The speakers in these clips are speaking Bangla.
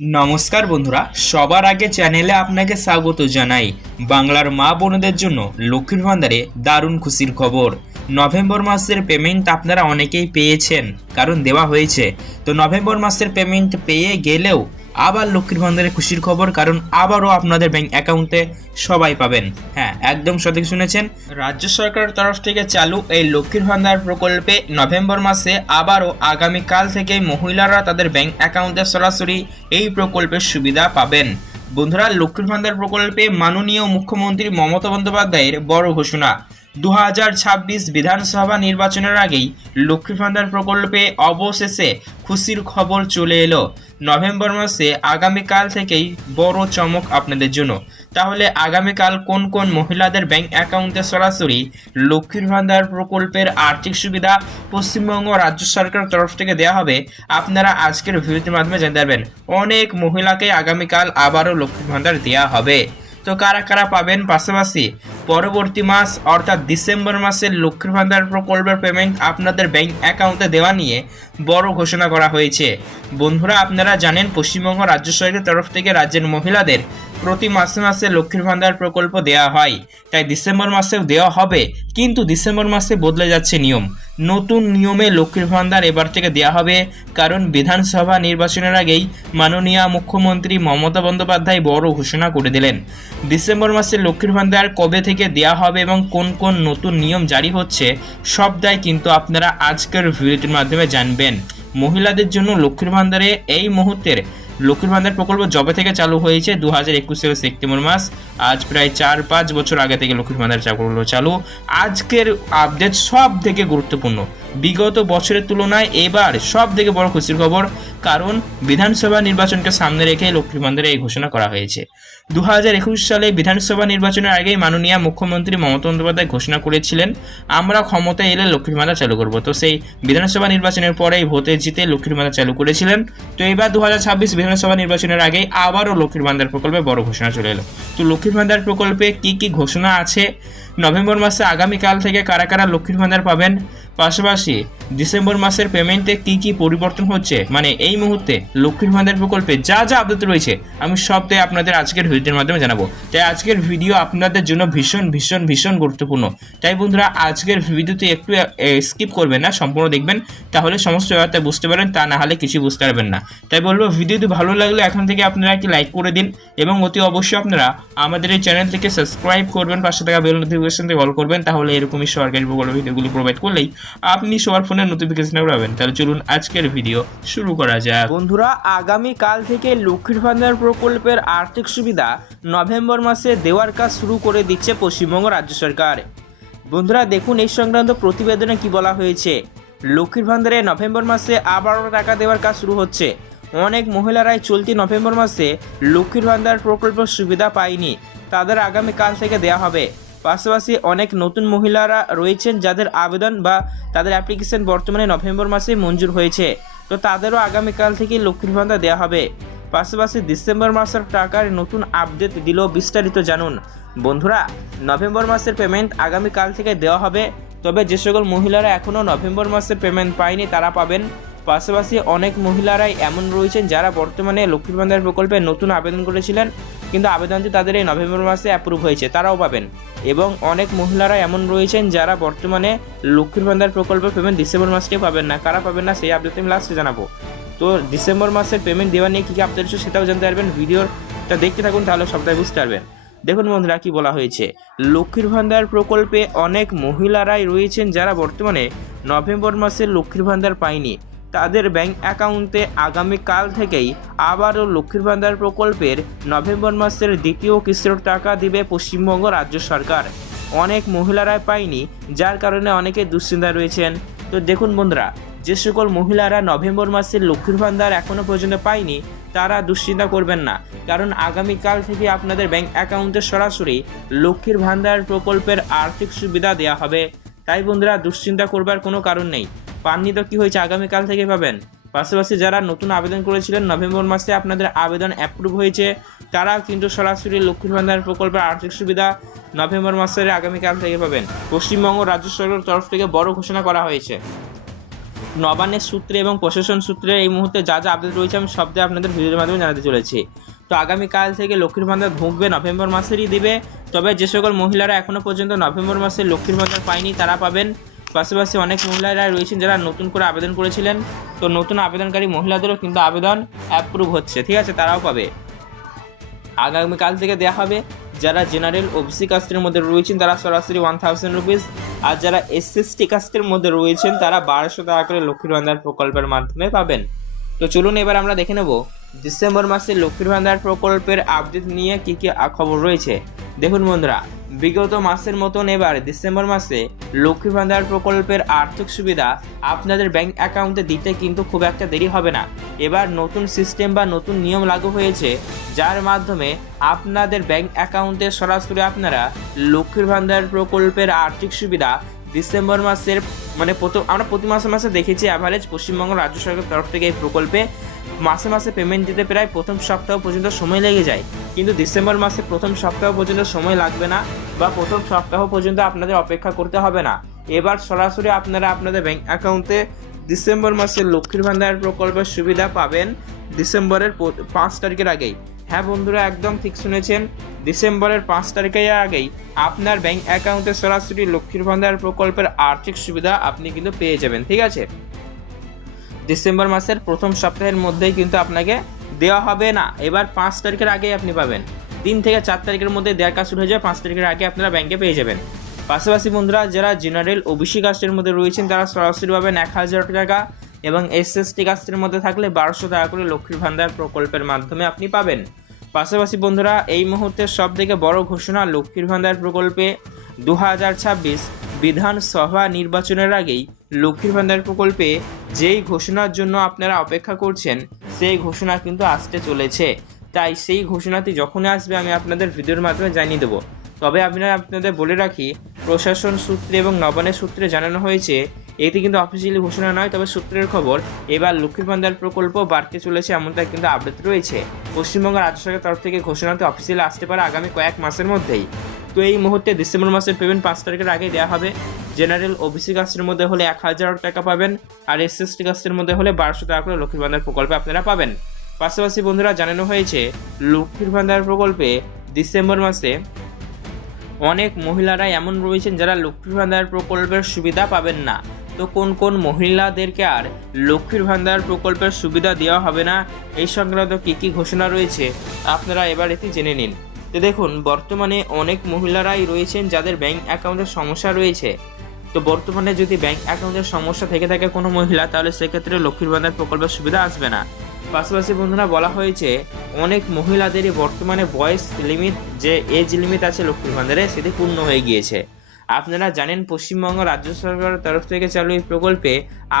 নমস্কার বন্ধুরা, সবার আগে চ্যানেলে আপনাকে স্বাগত জানাই। বাংলার মা বোনদের জন্য লক্ষ্মীর ভান্ডারে দারুণ খুশির খবর। নভেম্বর মাসের পেমেন্ট আপনারা অনেকেই পেয়েছেন, কারণ দেওয়া হয়েছে। তো নভেম্বর মাসের পেমেন্ট পেয়ে গেলেও আবার লক্ষ্মীর ভান্ডারে খুশির খবর, কারণ আবারও আপনাদের ব্যাংক অ্যাকাউন্টে সবাই পাবেন। হ্যাঁ একদম সঠিক শুনেছেন। রাজ্য সরকারের তরফ থেকে চালু এই লক্ষ্মীর ভান্ডার প্রকল্পে নভেম্বর মাসে আবারও আগামীকাল থেকে মহিলারা তাদের ব্যাংক অ্যাকাউন্টে সরাসরি এই প্রকল্পের সুবিধা পাবেন। বন্ধুরা, লক্ষ্মীর ভান্ডার প্রকল্পে মাননীয় মুখ্যমন্ত্রী মমতা বন্দ্যোপাধ্যায়ের বড় ঘোষণা। দু হাজার ছাব্বিশ বিধানসভা নির্বাচনের আগেই লক্ষ্মী ভান্ডার প্রকল্পে অবশেষে খুশির খবর চলে এলো। নভেম্বর মাসে আগামীকাল থেকেই বড় চমক আপনাদের জন্য। তাহলে আগামীকাল কোন কোন মহিলাদের ব্যাংক অ্যাকাউন্টে সরাসরি লক্ষ্মীর ভান্ডার প্রকল্পের আর্থিক সুবিধা পশ্চিমবঙ্গ রাজ্য সরকারের তরফ থেকে দেওয়া হবে, আপনারা আজকের ভিডিওটির মাধ্যমে জানতে পারবেন। অনেক মহিলাকে আগামীকাল আবারও লক্ষ্মীর ভান্ডার দেওয়া হবে। তো কারা কারা পাবেন পাশাপাশি পরবর্তী মাস, অর্থাৎ ডিসেম্বর মাসের লক্ষ্মীর ভান্ডার প্রকল্পের পেমেন্ট আপনাদের ব্যাংক অ্যাকাউন্টে দেওয়া নিয়ে বড় ঘোষণা করা হয়েছে। বন্ধুরা, আপনারা জানেন, পশ্চিমবঙ্গ রাজ্য সরকারের তরফ থেকে রাজ্যের মহিলাদের প্রতি মাসে মাসে লক্ষ্মীর ভান্ডার প্রকল্প দেওয়া হয়। তাই ডিসেম্বর মাসেও দেওয়া হবে, কিন্তু ডিসেম্বর মাসে বদলে যাচ্ছে নিয়ম। নতুন নিয়মে লক্ষ্মীর ভান্ডার এবার থেকে দেওয়া হবে, কারণ বিধানসভা নির্বাচনের আগেই মাননীয় মুখ্যমন্ত্রী মমতা বন্দ্যোপাধ্যায় বড় ঘোষণা করে দিলেন। ডিসেম্বর মাসে লক্ষ্মীর ভান্ডার কবে থেকে দেওয়া হবে এবং কোন কোন নতুন নিয়ম জারি হচ্ছে, সবটাই কিন্তু আপনারা আজকের ভিডিওটির মাধ্যমে জানবেন। মহিলাদের জন্য লক্ষ্মীর ভান্ডারে এই মুহূর্তের লক্ষ্মীর ভান্ডার প্রকল্প জবে থেকে চালু হয়েছে দু হাজার একুশে সেপ্টেম্বর মাস। আজ প্রায় চার পাঁচ বছর আগে থেকে লক্ষ্মীর ভান্ডার প্রকল্প চালু। আজকের আপডেট সব থেকে গুরুত্বপূর্ণ। বিগত বছরের তুলনায় এবার সব থেকে বড় খুশির খবর, কারণ বিধানসভা নির্বাচনকে সামনে রেখে লক্ষ্মীর ভান্ডারে এই ঘোষণা করা হয়েছে। দু হাজার একুশ সালে বিধানসভা নির্বাচনের আগেই মাননীয় মুখ্যমন্ত্রী মমতা বন্দ্যোপাধ্যায় ঘোষণা করেছিলেন, আমরা ক্ষমতায় এলে লক্ষ্মীর ভান্ডার চালু করব। তো সেই বিধানসভা নির্বাচনের পরেই ভোটে জিতে লক্ষ্মীর ভান্ডার চালু করেছিলেন। তো এবার দু হাজার ছাব্বিশ বিধানসভা নির্বাচনের আগেই আবারও লক্ষ্মীর ভান্ডার প্রকল্পে বড় ঘোষণা চলে এলো। তো লক্ষ্মীর ভান্ডার প্রকল্পে কি কি ঘোষণা আছে? নভেম্বর মাসে আগামীকাল থেকে কারা কারা লক্ষ্মীর ভান্ডার পাবেন? পাশাপাশি ডিসেম্বর মাসের পেমেন্টে কি কি পরিবর্তন হচ্ছে? মানে এই মুহূর্তে লক্ষ্মীর ভান্ডার প্রকল্পে যা যা আপডেট রয়েছে, আমি সবটাই আপনাদের আজকের ভিডিওর মাধ্যমে জানাব। তাই আজকের ভিডিও আপনাদের জন্য ভীষণ ভীষণ ভীষণ গুরুত্বপূর্ণ। তাই বন্ধুরা, আজকের ভিডিওতে একটু স্কিপ করবেন না, সম্পূর্ণ দেখবেন। তাহলে সমস্ত ব্যাপারটা বুঝতে পারেন তা না হলে কিছু বুঝতে পারবেন না। তাই বলব, ভিডিওটি ভালো লাগলে এখন থেকে আপনারা একটি লাইক করে দিন এবং অতি অবশ্যই আপনারা আমাদের এই চ্যানেল থেকে সাবস্ক্রাইব করবেন, পাশে থাকা বেল নোটিফিকেশন থেকে অল করবেন, তাহলে এরকমই সরকারি প্রকল্প ভিডিওগুলি প্রোভাইড করলেই আপনি সবার ফোনের নোটিফিকেশন পাবেন। তাহলে চলুন আজকের ভিডিও শুরু করা যাক। বন্ধুরা আগামী কাল থেকে লক্ষ্মীর ভান্ডার প্রকল্পের আর্থিক সুবিধা নভেম্বর মাসে দেওয়ার কাজ শুরু করে দিচ্ছে পশ্চিমবঙ্গ রাজ্য সরকার। বন্ধুরা, দেখুন এই সংক্রান্ত প্রতিবেদনে কি বলা হয়েছে। লক্ষ্মীর ভান্ডারে নভেম্বর মাসে আবারও টাকা দেওয়ার কাজ শুরু হচ্ছে। অনেক মহিলারাই চলতি নভেম্বর মাসে লক্ষ্মীর ভান্ডার প্রকল্প সুবিধা পায়নি। তাদের আগামী কাল থেকে দেওয়া হবে। পাশাপাশি অনেক নতুন মহিলারা রয়েছেন যাদের আবেদন বা তাদের অ্যাপ্লিকেশন বর্তমানে নভেম্বর মাসে মঞ্জুর হয়েছে। তো তাদেরও আগামীকাল থেকে লক্ষ্মীর ভান্ডার দেওয়া হবে। পাশাপাশি ডিসেম্বর মাসের টাকার নতুন আপডেট দিল বিস্তারিত জানুন। বন্ধুরা, নভেম্বর মাসের পেমেন্ট আগামীকাল থেকে দেওয়া হবে। তবে যে সকল মহিলারা এখনও নভেম্বর মাসের পেমেন্ট পায়নি, তারা পাবেন। পাশাপাশি অনেক মহিলারাই এমন রয়েছেন যারা বর্তমানে লক্ষ্মীর ভান্ডার প্রকল্পে নতুন আবেদন করেছিলেন, কিন্তু আবেদনটি তাদের এই নভেম্বর মাসে অ্যাপ্রুভ হয়েছে, তারাও পাবেন। এবং অনেক মহিলারা এমন রয়েছেন যারা বর্তমানে লক্ষ্মীর ভান্ডার প্রকল্পের পেমেন্ট ডিসেম্বর মাসে পাবেন না, কারা পাবেন না সেই আপডেট আমি লাস্টে জানাব। তো ডিসেম্বর মাসের পেমেন্ট দেওয়া নিয়ে কী কী আপডেট হচ্ছে সেটাও জানতে পারবেন। ভিডিওটা দেখতে থাকুন, তাহলে সবটাই বুঝতে পারবেন। দেখুন বন্ধুরা, কি বলা হয়েছে? লক্ষ্মীর ভান্ডার প্রকল্পে অনেক মহিলারাই রয়েছেন যারা বর্তমানে নভেম্বর মাসে লক্ষ্মীর ভান্ডার পায়নি। তাদের ব্যাংক অ্যাকাউন্টে আগামীকাল থেকেই আবারও লক্ষ্মীর ভান্ডার প্রকল্পের নভেম্বর মাসের দ্বিতীয় কিস্তির টাকা দিবে পশ্চিমবঙ্গ রাজ্য সরকার। অনেক মহিলারাই পায়নি, যার কারণে অনেকে দুশ্চিন্তায় রয়েছেন। তো দেখুন বন্ধুরা, যে সকল মহিলারা নভেম্বর মাসের লক্ষ্মীর ভান্ডার এখনও পর্যন্ত পায়নি, তারা দুশ্চিন্তা করবেন না। কারণ আগামীকাল থেকে আপনাদের ব্যাংক অ্যাকাউন্টে সরাসরি লক্ষ্মীর ভান্ডার প্রকল্পের আর্থিক সুবিধা দেওয়া হবে। তাই বন্ধুরা, দুশ্চিন্তা করবার কোনো কারণ নেই। পাননি তো কী হয়েছে? আগামীকাল থেকে পাবেন। পাশাপাশি যারা নতুন আবেদন করেছিলেন, নভেম্বর মাসে আপনাদের আবেদন অ্যাপ্রুভ হয়েছে তারা কিন্তু সরাসরি লক্ষ্মীর ভান্ডার প্রকল্পের আর্থিক সুবিধা নভেম্বর মাসের আগামীকাল থেকে পাবেন। পশ্চিমবঙ্গ রাজ্য সরকারের তরফ থেকে বড় ঘোষণা করা হয়েছে। নবান্নের সূত্রে এবং প্রশাসন সূত্রে এই মুহূর্তে যা যা আপডেট রয়েছে, আমি সব দিয়ে আপনাদের ভিডিওর মাধ্যমে জানাতে চলেছি। তো আগামীকাল থেকে লক্ষ্মীর ভান্ডার ঢুকবে নভেম্বর মাসেরই দিবে, তবে যে সকল মহিলারা এখনও পর্যন্ত নভেম্বর মাসে লক্ষ্মীর ভান্ডার পায়নি, তারা পাবেন পাশাপাশি অনেক মহিলারা রয়েছেন যারা নতুন করে আবেদন করেছিলেন। তো নতুন আবেদনকারী মহিলাদেরও কিন্তু আবেদন অ্যাপ্রুভ হচ্ছে। ঠিক আছে? তারাও পাবে। আগামীকাল থেকে দেওয়া হবে। যারা জেনারেল ওবিসি কাস্টের মধ্যে রয়েছেন, তারা সরাসরি ওয়ান থাউজেন্ড রুপিস আর যারা এসএসটি কাস্টের মধ্যে রয়েছেন, তারা বারোশো টাকা করে লক্ষ্মীর ভান্ডার প্রকল্পের মাধ্যমে পাবেন। তো চলুন এবার আমরা দেখে নেব, ডিসেম্বর মাসে লক্ষ্মীর ভান্ডার প্রকল্পের আপডেট নিয়ে কী কী খবর রয়েছে। দেখুন বন্ধুরা বিগত মাসের মতন এবার ডিসেম্বর মাসে লক্ষ্মী ভান্ডার প্রকল্পের আর্থিক সুবিধা আপনাদের ব্যাংক অ্যাকাউন্টে দিতে কিন্তু খুব একটা দেরি হবে না। এবার নতুন সিস্টেম বা নতুন নিয়ম লাগু হয়েছে, যার মাধ্যমে আপনাদের ব্যাংক অ্যাকাউন্টে সরাসরি আপনারা লক্ষ্মীর ভান্ডার প্রকল্পের আর্থিক সুবিধা ডিসেম্বর মাসের মানে প্রথম, আমরা প্রতি মাসে মাসে দেখেছি অ্যাভারেজ পশ্চিমবঙ্গ রাজ্য সরকারের তরফ থেকে এই প্রকল্পে মাসে মাসে পেমেন্ট দিতে প্রায় প্রথম সপ্তাহ পর্যন্ত সময় লেগে যায়। কিন্তু ডিসেম্বর মাসে প্রথম সপ্তাহ পর্যন্ত সময় লাগবে না। বা প্রথম সপ্তাহ পর্যন্ত আপনাদের অপেক্ষা করতে হবে না। এবার সরাসরি আপনারা আপনাদের ব্যাংক অ্যাকাউন্টে ডিসেম্বর মাসে লক্ষ্মীর ভান্ডার প্রকল্পের সুবিধা পাবেন ডিসেম্বরের পাঁচ তারিখের আগেই। হ্যাঁ বন্ধুরা, একদম ঠিক শুনেছেন। ডিসেম্বরের পাঁচ তারিখের আগেই আপনার ব্যাংক অ্যাকাউন্টে সরাসরি লক্ষ্মীর ভান্ডার প্রকল্পের আর্থিক সুবিধা আপনি কিন্তু পেয়ে যাবেন, ঠিক আছে? ডিসেম্বর মাসের প্রথম সপ্তাহের মধ্যেই কিন্তু আপনাকে দেওয়া হবে না। এবার পাঁচ তারিখের আগেই আপনি পাবেন। তিন থেকে চার তারিখের মধ্যে দেওয়ার কাজ শুরু হয়ে যাবে। পাঁচ তারিখের আগে আপনারা ব্যাংকে পেয়ে যাবেন। পাশাপাশি বন্ধুরা, যারা জেনারেল ওবিসি কাস্টের মধ্যে রয়েছেন, তারা সরাসরি পাবেন এক হাজার টাকা এবং এসএসটি কাস্টের মধ্যে থাকলে বারোশো টাকা করে লক্ষ্মীর ভান্ডার প্রকল্পের মাধ্যমে আপনি পাবেন। পাশাপাশি বন্ধুরা, এই মুহূর্তে সব থেকে বড় ঘোষণা, লক্ষ্মীর ভান্ডার প্রকল্পে দু হাজার ছাব্বিশ বিধানসভা নির্বাচনের আগেই লক্ষ্মীর ভান্ডার প্রকল্পে যেই ঘোষণার জন্য আপনারা অপেক্ষা করছেন, সেই ঘোষণা কিন্তু আসতে চলেছে। তাই সেই ঘোষণাটি যখনই আসবে, আমি আপনাদের ভিডিওর মাধ্যমে জানিয়ে দেবো। তবে আমি আপনাদের বলে রাখি, প্রশাসন সূত্রে এবং নবানের সূত্রে জানানো হয়েছে, এটি কিন্তু অফিসিয়ালি ঘোষণা নয়, তবে সূত্রের খবর, এবার লক্ষ্মীর ভান্ডার প্রকল্প বাড়তে চলেছে এমনটা কিন্তু আপডেট রয়েছে। পশ্চিমবঙ্গ রাজ্য সরকারের তরফ থেকে ঘোষণাটি অফিসিয়ালি আসতে পারে আগামী কয়েক মাসের মধ্যেই। তো এই মুহূর্তে ডিসেম্বর মাসের পেমেন্ট পাঁচ তারিখের আগে দেওয়া হবে। জেনারেল ওবিসি কাস্টের মধ্যে হলে এক হাজার টাকা পাবেন, আর এসএসটি কাস্টের মধ্যে হলে বারোশো টাকা করে লক্ষ্মীর ভান্ডার প্রকল্পে আপনারা পাবেন। পাশাপাশি বন্ধুরা জানানো হয়েছে, লক্ষ্মীর ভান্ডার প্রকল্পে ডিসেম্বর মাসে অনেক মহিলারা এমন রয়েছেন যারা লক্ষ্মীর ভান্ডার প্রকল্পের সুবিধা পাবেন না। তো কোন কোন মহিলাদেরকে আর লক্ষ্মীর ভান্ডার প্রকল্পের সুবিধা দেওয়া হবে না, এই সংক্রান্ত কী কী ঘোষণা রয়েছে, আপনারা এবার এটি জেনে নিন। তো দেখুন, বর্তমানে অনেক মহিলারাই রয়েছেন যাদের ব্যাংক অ্যাকাউন্টের সমস্যা রয়েছে। তো বর্তমানে যদি ব্যাংক অ্যাকাউন্টের সমস্যা থেকে থাকে কোনো মহিলা, তাহলে সেক্ষেত্রে লক্ষ্মীর ভান্ডার প্রকল্পের সুবিধা আসবে না। পাশাপাশি বন্ধুরা বলা হয়েছে, অনেক মহিলাদেরই বর্তমানে বয়স লিমিট যে এজ লিমিট আছে লক্ষ্মীর ভান্ডারে সেটি পূর্ণ হয়ে গিয়েছে। আপনারা জানেন, পশ্চিমবঙ্গ রাজ্য সরকারের তরফ থেকে চালু এই প্রকল্পে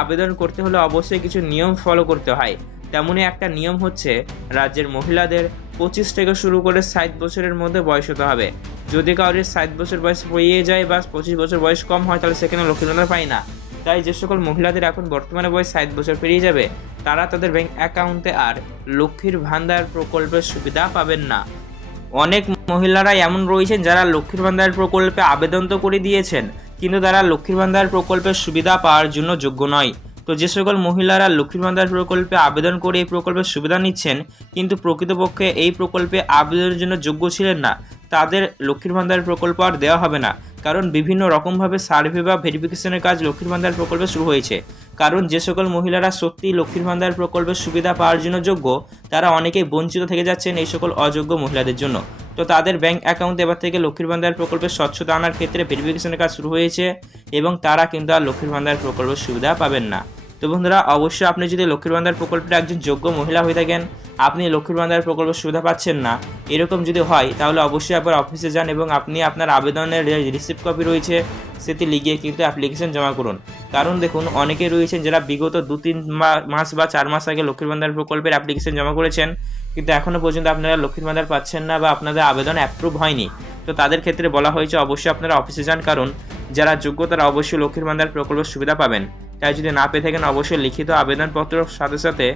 আবেদন করতে হলে অবশ্যই কিছু নিয়ম ফলো করতে হয়। তেমনই একটা নিয়ম হচ্ছে, রাজ্যের মহিলাদের পঁচিশ থেকে শুরু করে ষাট বছরের মধ্যে বয়স হতে হবে। যদি কারোর ষাট বছর বয়স পেরিয়ে যায় বা পঁচিশ বছর বয়স কম হয়, তাহলে সেখানে লক্ষ্মীর ভান্ডার পায় না। তাই যে সকল মহিলাদের এখন বর্তমানে বয়স ষাট বছর পেরিয়ে যাবে তারা তাদের ব্যাংক অ্যাকাউন্টে আর লক্ষ্মীর ভান্ডার প্রকল্পের সুবিধা পাবেন না। অনেক মহিলারা এমন রয়েছেন যারা লক্ষ্মীর ভান্ডার প্রকল্পে আবেদন তো করে দিয়েছেন, কিন্তু তারা লক্ষ্মীর ভান্ডার প্রকল্পের সুবিধা পাওয়ার জন্য যোগ্য নয়। তো যে সকল মহিলারা লক্ষ্মীর ভান্ডার প্রকল্পে আবেদন করে এই প্রকল্পের সুবিধা নিচ্ছেন, কিন্তু প্রকৃতপক্ষে এই প্রকল্পে আবেদনের জন্য যোগ্য ছিলেন না, তাদের লক্ষ্মীর ভান্ডার প্রকল্প আর দেওয়া হবে না। কারণ বিভিন্ন রকমভাবে সার্ভে বা ভেরিফিকেশনের কাজ লক্ষ্মীর ভান্ডার প্রকল্পে শুরু হয়েছে। কারণ যে সকল মহিলারা সত্যি লক্ষ্মীর ভান্ডার প্রকল্পের সুবিধা পাওয়ার জন্য যোগ্য, তারা অনেকেই বঞ্চিত থেকে যাচ্ছেন এই সকল অযোগ্য মহিলাদের জন্য। তো তাদের ব্যাংক অ্যাকাউন্ট এবার থেকে লক্ষ্মীর ভান্ডার প্রকল্পের স্বচ্ছতা আনার ক্ষেত্রে ভেরিফিকেশনের কাজ শুরু হয়েছে এবং তারা কিন্তু আর লক্ষ্মীর ভান্ডার প্রকল্পের সুবিধা পাবেন না। তো বন্ধুরা, অবশ্যই আপনি যদি লক্ষ্মীর ভান্ডার প্রকল্পের একজন যোগ্য মহিলা হয়ে থাকেন, আপনি লক্ষ্মীর ভান্ডার প্রকল্পের সুবিধা পাচ্ছেন না। এরকম যদি হয়, তাহলে অবশ্যই আপনার অফিসে যান এবং আপনি আপনার আবেদনের রিসিপ্ট কপি রয়েছে, সেটি লিখিয়ে কিন্তু অ্যাপ্লিকেশন জমা করুন। কারণ দেখুন, অনেকে রয়েছেন যারা বিগত দু তিন মাস বা চার মাস আগে লক্ষ্মীর ভান্ডার প্রকল্পের অ্যাপ্লিকেশন জমা করেছেন, কিন্তু এখনও পর্যন্ত আপনারা লক্ষ্মীর ভান্ডার পাচ্ছেন না বা আপনাদের আবেদন অ্যাপ্রুভ হয়নি। তো তাদের ক্ষেত্রে বলা হয়েছে, অবশ্যই আপনারা অফিসে যান, কারণ যারা যোগ্য তারা অবশ্যই লক্ষ্মীর ভান্ডার প্রকল্পের সুবিধা পাবেন। তাই যদি না পেয়ে থাকেন, অবশ্যই লিখিত আবেদনপত্র সাথে সাথে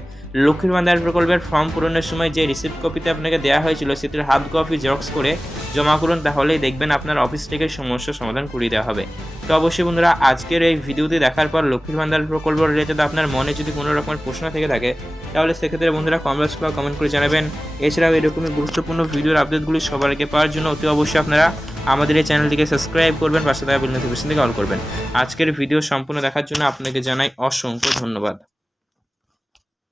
লক্ষ্মীর ভান্ডার প্রকল্পের ফর্ম পূরণের সময় যে রিসিপ্ট কপিতে আপনাকে দেওয়া হয়েছিল, সেটির হার্ড কপি জেরক্স করে জমা করুন, তাহলেই দেখবেন আপনার অফিস থেকে সমস্যার সমাধান করিয়ে দেওয়া হবে। তো অবশ্যই বন্ধুরা, আজকের এই ভিডিওটি দেখার পর লক্ষ্মীর ভান্ডার প্রকল্প রিলেটেড আপনার মনে যদি কোনো রকমের প্রশ্ন থেকে থাকে, তাহলে সেক্ষেত্রে বন্ধুরা কমেন্টস বা কমেন্ট করে জানাবেন। এছাড়াও এরকমই গুরুত্বপূর্ণ ভিডিওর আপডেটগুলি সবার আগে পাওয়ার জন্য অতি অবশ্যই আপনারা আমাদের এই চ্যানেলটিকে সাবস্ক্রাইব করবেন, পাশে থাকা বেল নোটিফিকেশন থেকে অল করবেন। আজকের ভিডিও সম্পূর্ণ দেখার জন্য আপনাকে জানাই অসংখ্য ধন্যবাদ।